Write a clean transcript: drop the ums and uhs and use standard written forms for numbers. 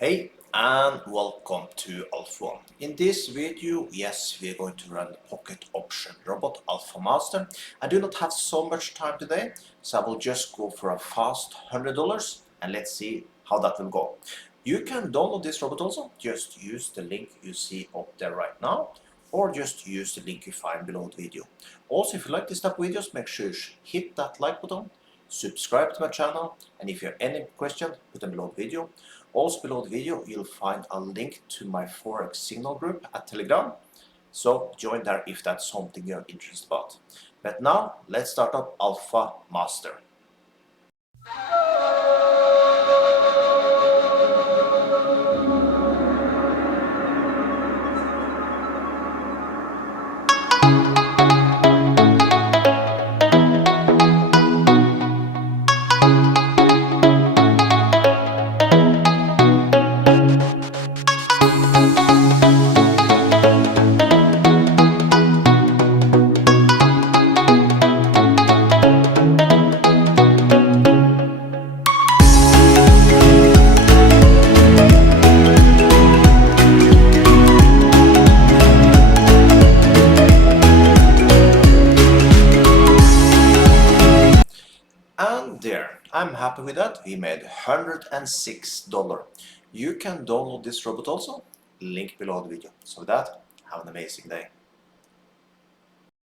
Hey and welcome to Alpha 1. In this video, yes, we're going to run the Pocket Option Robot Alpha Master. I do not have so much time today, so I will just go for a fast $100 and let's see how that will go. You can download this robot also, just use the link you see up there right now, or just use the link you find below the video. Also, if you like this type of videos, make sure you hit that like button, subscribe to my channel, and if you have any question, put them below the video. Also below the video you'll find a link to my Forex signal group at Telegram, so join there if that's something you're interested about. But now let's start up Alpha Master. And there, I'm happy with that. We made $106. You can download this robot also, link below the video. So with that, have an amazing day.